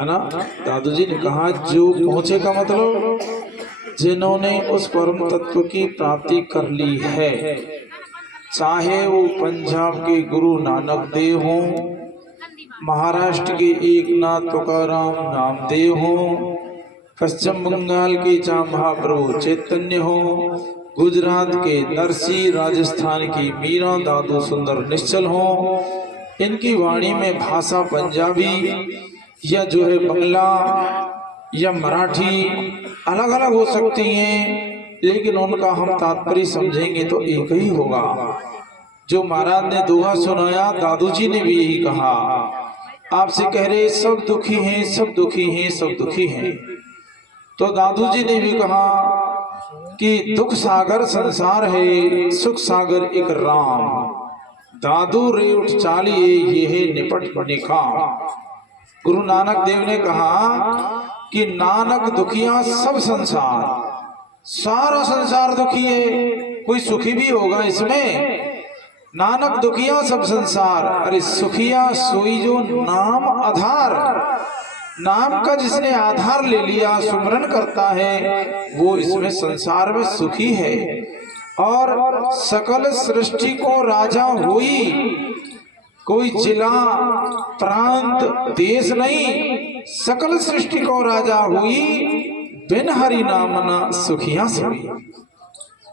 है ना। दादू जी ने कहा जो पहुंचे का मतलब जिन्होंने उस परम तत्व की प्राप्ति कर ली है, चाहे वो पंजाब के गुरु नानक देव हों, महाराष्ट्र के एकनाथ तुकाराम नामदेव हों, पश्चिम बंगाल के जहाँ महाप्रभु चैतन्य हो, गुजरात के नरसी, राजस्थान की मीरा दादू सुंदर निश्चल हो, इनकी वाणी में भाषा पंजाबी या जो है बंगला या मराठी अलग अलग हो सकती हैं, लेकिन उनका हम तात्पर्य समझेंगे तो एक ही होगा। जो महाराज ने दोहा सुनाया, दादू जी ने भी यही कहा। आपसे कह रहे सब दुखी हैं, सब दुखी हैं, सब दुखी हैं, तो दादू जी ने भी कहा कि दुख सागर संसार है, सुख सागर एक राम, दादू रे उठ चालिए ये है निपट निका। गुरु नानक देव ने कहा कि नानक दुखिया सब संसार, सारा संसार दुखी है, कोई सुखी भी होगा इसमें। नानक दुखिया सब संसार, अरे सुखिया सोई जो नाम आधार, नाम का जिसने आधार ले लिया, सुमरन करता है, वो इसमें संसार में सुखी है। और सकल सृष्टि को राजा हुई, कोई जिला प्रांत देश नहीं, सकल सृष्टि को राजा हुई, बिन हरि नाम ना सुखिया सोई।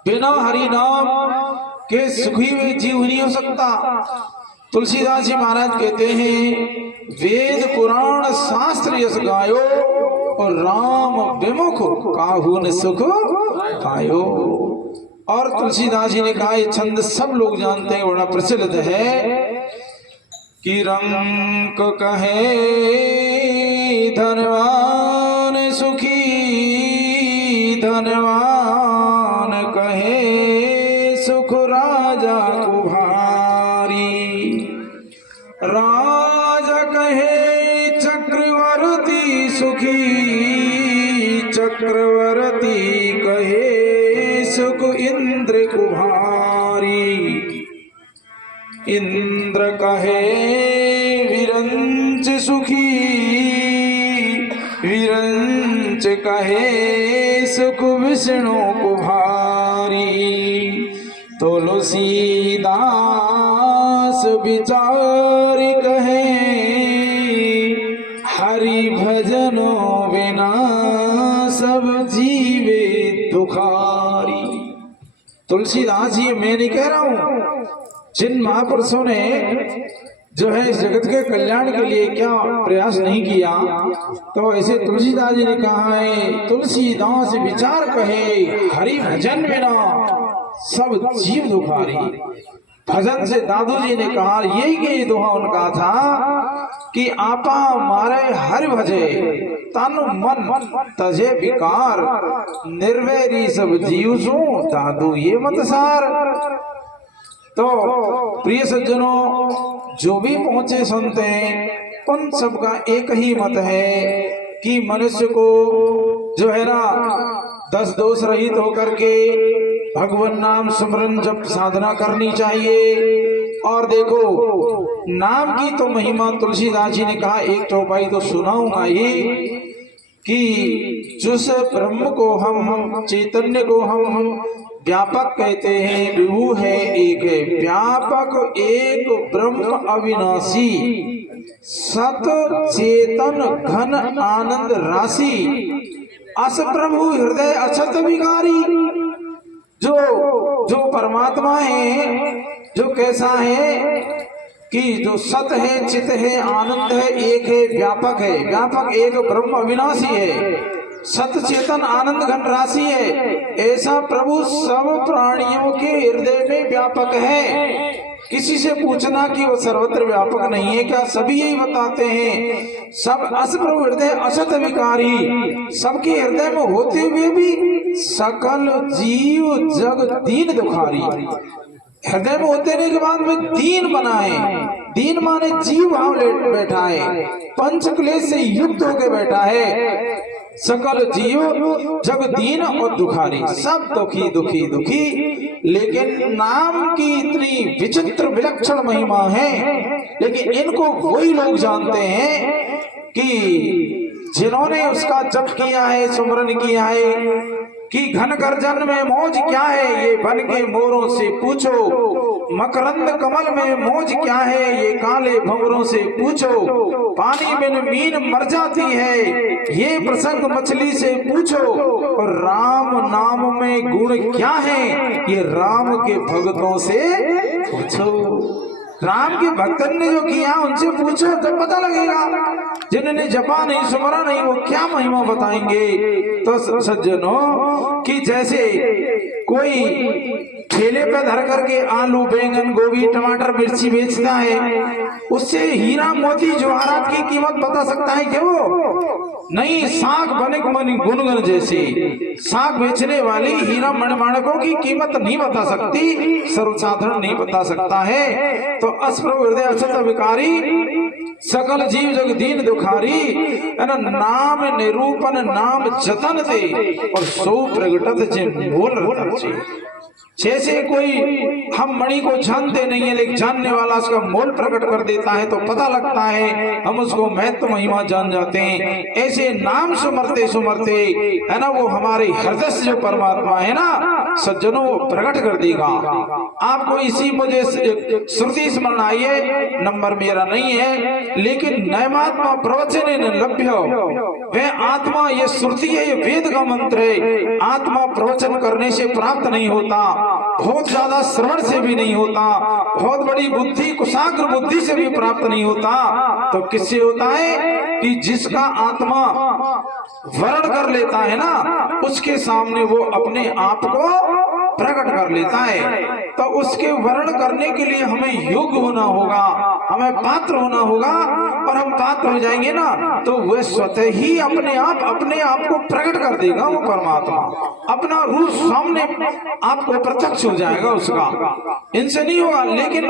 बिना हरि नाम के सुखी हुए जीव नहीं हो सकता। तुलसीदास जी महाराज कहते हैं, वेद पुराण शास्त्र यस गायो और राम विमुख काहू न सुख पायो। और तुलसीदास जी ने कहा, ये छंद सब लोग जानते हैं, बड़ा प्रचलित है कि रंक कहे धनवान सुखी, धनवान कहे सुख राजा को भारी, राजा कहे चक्रवर्ती सुखी, चक्रवर्ती कहे सुख इंद्र को भारी, इंद्र कहे विरंच सुखी, विरंच कहे सुख विष्णु को भारी। तुलसीदास विचार कहे हरि भजनो बिना सब जीवे दुखारी। तुलसीदास जी मैं नहीं कह रहा हूं, जिन महापुरुषों ने जो है इस जगत के कल्याण के लिए क्या प्रयास नहीं किया, तो ऐसे तुलसीदास जी ने कहा है, तुलसीदास विचार कहे हरि भजन बिना सब जीव दुखारी। भजन से दादू जी ने कहा, यही दोहा उनका था कि आपा मारे हरि भजे, तन मन तजे विकार, निर्वैरी सब जीव सो दादू ये मत सार। तो प्रिय सज्जनों, जो भी पहुंचे सुनते हैं, उन सबका एक ही मत है कि मनुष्य को जो है ना दस दोष रहित होकर के भगवान नाम सुमरन जप साधना करनी चाहिए। और देखो, नाम की तो महिमा तुलसीदास जी ने कहा, एक चौपाई तो सुनाऊंगा ही कि जिस ब्रह्म को हम चैतन्य को हम व्यापक कहते हैं, विभु है एक है, व्यापक एक ब्रह्म अविनाशी, सत चेतन घन आनंद राशि, अस प्रभु हृदय अछत विकारी। जो परमात्मा है, जो कैसा है कि जो सत है, चित है, आनंद है, एक है, व्यापक है, व्यापक एक ब्रह्म अविनाशी है, सत चेतन आनंद घन राशि है, ऐसा प्रभु सब प्राणियों के हृदय में व्यापक है। किसी से पूछना कि वो सर्वत्र व्यापक नहीं है क्या, सभी यही बताते हैं। सब अस प्रभु हृदय असत विकारी, सबके हृदय में होते हुए भी सकल जीव जग दीन दुखारी। हृदय में होते रहने के बाद में दीन बनाए, दीन माने जीव भाव ले बैठा है, पंच क्लेश से युक्त होकर बैठा है। सकल जीव जग दीन और दुखारी, सब दुखी दुखी दुखी। लेकिन नाम की इतनी विचित्र विलक्षण महिमा है, लेकिन इनको वही लोग जानते हैं कि जिन्होंने उसका जप किया है, सुमरन किया है कि घन गर्जन में मौज क्या है, ये बन के मोरों से पूछो। मकरंद कमल में मौज क्या है, ये काले भंवरों से पूछो। पानी बिन मीन मर जाती है, ये प्रसंग मछली से पूछो। और राम नाम में गुण क्या है, ये राम के भक्तों से पूछो। राम के भक्तन ने जो किया उनसे पूछो तो पता लगेगा। जिन्होंने जपा नहीं, सुमरा नहीं, वो क्या महिमा बताएंगे। तो सज्जनों कि जैसे कोई ठेले पे धर करके आलू, बैंगन, गोभी, टमाटर, मिर्ची बेचता है, उससे हीरा मोती जवाहरात की कीमत बता सकता है क्या वो? नहीं। साग बनिक मणि गुनगुन जैसे साग बेचने वाली हीरा मणमाणकों की कीमत नहीं बता सकती, सर्वसाधारण नहीं बता सकता है। तो अस्प्रभु हृदय अचत विकारी, सकल जीव जग दीन दुखारी, नाम निरूपण नाम जतन दे, और सो प्रगटत जे मूल रतन जे। जैसे कोई हम मणि को जानते नहीं है, लेकिन जानने वाला उसका मोल प्रकट कर देता है तो पता लगता है, हम उसको महत्व महिमा जान जाते हैं। ऐसे नाम सुमरते सुमरते है ना, वो हमारे हृदय से जो परमात्मा है ना सज्जनों, वो प्रकट कर देगा आपको। इसी मुझे श्रुति स्मरण आई है, नंबर मेरा नहीं है, लेकिन नैमात्मा प्रवचन लभ्य, वह आत्मा, ये श्रुति है, ये वेद का मंत्र है। आत्मा प्रवचन करने से प्राप्त नहीं होता, बहुत ज्यादा श्रवण से भी नहीं होता, बहुत बड़ी बुद्धि, कुशाग्र बुद्धि से भी प्राप्त नहीं होता। तो किससे होता है कि जिसका आत्मा वर्ण कर लेता है ना, उसके सामने वो अपने आप को प्रकट कर लेता है। तो उसके वर्ण करने के लिए हमें योग्य होना होगा, हमें पात्र होना होगा। और हम पात्र हो जाएंगे ना तो वह स्वतः ही अपने आप को प्रकट कर देगा। वो परमात्मा अपना रूप सामने आपको प्रत्यक्ष हो जाएगा उसका, इनसे नहीं होगा। लेकिन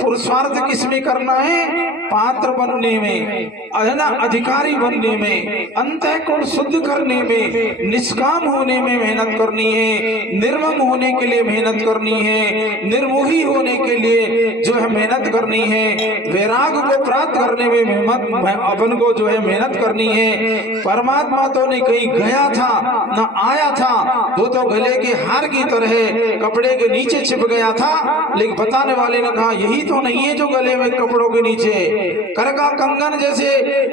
पुरुषार्थ किसमें करना है? पात्र बनने में, है ना, अधिकारी बनने में, अंतःकरण शुद्ध करने में, निष्काम होने में मेहनत करनी है, निर्मम होने के लिए मेहनत करनी है, निर्मोही होने के लिए जो है मेहनत करनी है, वैराग को प्राप्त करने में अपन को जो है मेहनत करनी है। परमात्मा तो नहीं कहीं गया था ना आया था, वो तो गले के हार की तरह कपड़े के नीचे छिप गया था, लेकिन बताने वाले ने कहा यही तो नहीं है जो गले में कपड़ों के नीचे। कर का कंगन जैसे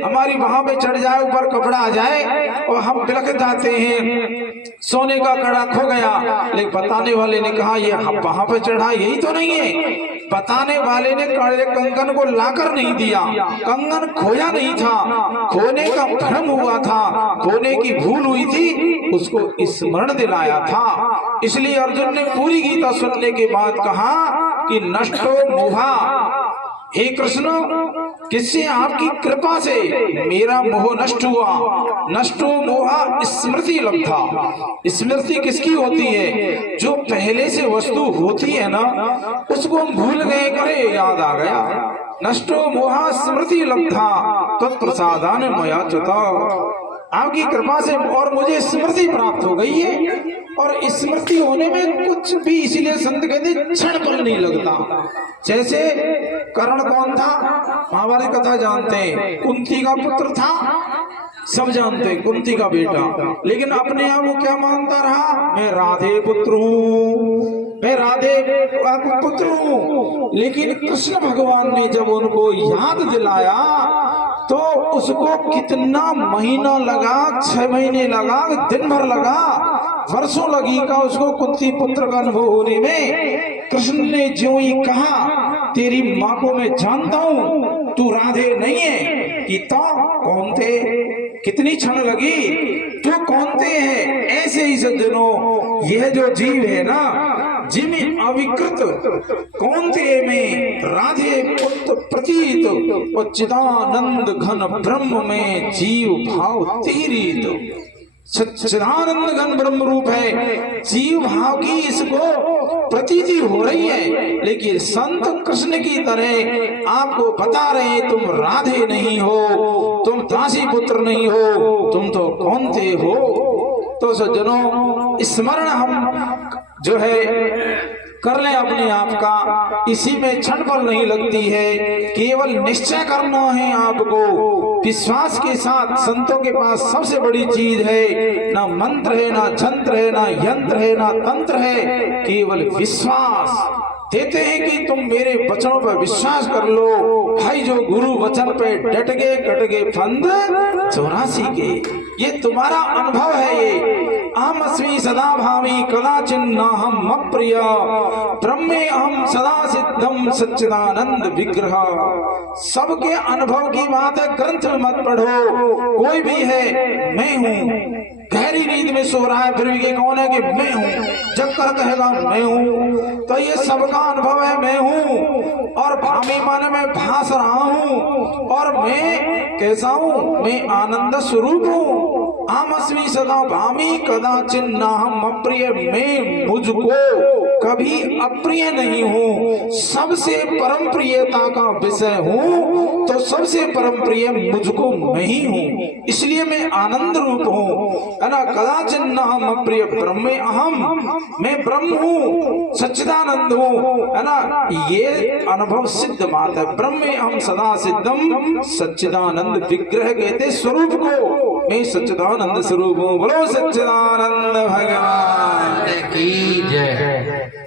हमारी वहां पे चढ़ जाए, ऊपर कपड़ा आ जाए और हम बिलख जाते हैं, सोने का कड़ा खो गया, लेकिन बताने वाले ने कहा ये वहां पे चढ़ा, यही तो नहीं है। बताने वाले ने कड़े कंगन को लाकर नहीं दिया, कंगन खोया नहीं था, खोने का भ्रम हुआ था, खोने की भूल हुई थी, उसको स्मरण दिलाया था। इसलिए अर्जुन ने पूरी गीता सुनने के बाद कहा कि नष्टो मोहा, हे कृष्ण किससे? आपकी कृपा से मेरा मोह नष्ट हुआ। नष्टो मोहा स्मृति लब्धा। स्मृति किसकी होती है? जो पहले से वस्तु होती है ना, उसको हम भूल गए, करे याद आ गया। नष्टो मोहा स्मृति लब्धा तत्प्रसादान मया च्युता। आपकी कृपा से और मुझे स्मृति प्राप्त हो गई है, और स्मृति होने में कुछ भी, इसीलिए संत कहते क्षण पल नहीं लगता। जैसे कर्ण कौन था? महाभारत कथा जानते हैं, कुंती का पुत्र था, सब जानते हैं, कुंती का बेटा। लेकिन अपने आप वो क्या मानता रहा? मैं राधे पुत्र हूँ, मैं राधे पुत्र हूँ। लेकिन कृष्ण भगवान ने जब उनको याद दिलाया तो उसको कितना महीना लगा, 6 महीने लगा, दिन भर लगा, वर्षों लगी का उसको कुंती पुत्र का अनुभव होने में। कृष्ण ने जो ही कहा तेरी माँ को मैं जानता हूँ, तू राधे नहीं है, कि तो कौन थे? कितनी क्षण लगी, तू कौन थे है? ऐसे ही सज्जनों यह जो जीव है ना, जिम अविकृत कौन थे में राधे पुत्र प्रतीत, और चिदानंद घन ब्रह्म में जीव भाव तीरित। सच्चिदानंद घन ब्रह्म रूप है, जीव भाव की इसको प्रतीति हो रही है। लेकिन संत कृष्ण की तरह आपको बता रहे तुम राधे नहीं हो, तुम दासी पुत्र नहीं हो, तुम तो कौन थे हो। तो सज्जनों स्मरण हम जो है कर ले अपने आप का, इसी में क्षण भर नहीं लगती है। केवल निश्चय करना है आपको, विश्वास के साथ। संतों के पास सबसे बड़ी चीज है, ना मंत्र है, ना जंत्र है, ना यंत्र है, ना तंत्र है, केवल विश्वास देते हैं कि तुम मेरे वचनों पर विश्वास कर लो। भाई जो गुरु वचन पे डट गए कट गए फंद 84 के, ये तुम्हारा अनुभव है। ये अहम अस्मि सदा भावी कदाचिन्नाहम् अप्रिय ब्रह्मे अहम सदा सिद्धम सच्चिदानंद विग्रह। सबके अनुभव की बात है, ग्रंथ में मत पढ़ो। कोई भी है मैं हूँ, गहरी नींद में सो रहा है फिर भी कौन है कि मैं हूँ, जब कर कहेगा मैं हूँ, तो ये सबका अनुभव है मैं हूँ। और भामी माने मैं भास रहा हूँ, और मैं कैसा हूँ, मैं आनंद स्वरूप हूँ। अहम अस्मि सदा भामी कदाचिन्नाहम् अप्रिय, मैं मुझको कभी अप्रिय नहीं हूँ, सबसे परम प्रियता का विषय हूँ, तो सबसे परम प्रिय मुझको मैं ही हूँ, इसलिए मैं आनंद रूप हूँ, है ना। कदाचिन्नाहम् अप्रिय ब्रह्मे अहम, मैं ब्रह्म हूँ, सच्चिदानंद हूँ, है ना। ये अनुभव सिद्ध बात है। ब्रह्मे अहम सदा सिद्धम सच्चिदानंद विग्रह कहते स्वरूप को, मैं सच्चिदानंद स्वरूप हूँ। बोलो सच्चिदानंद भगवान की जय।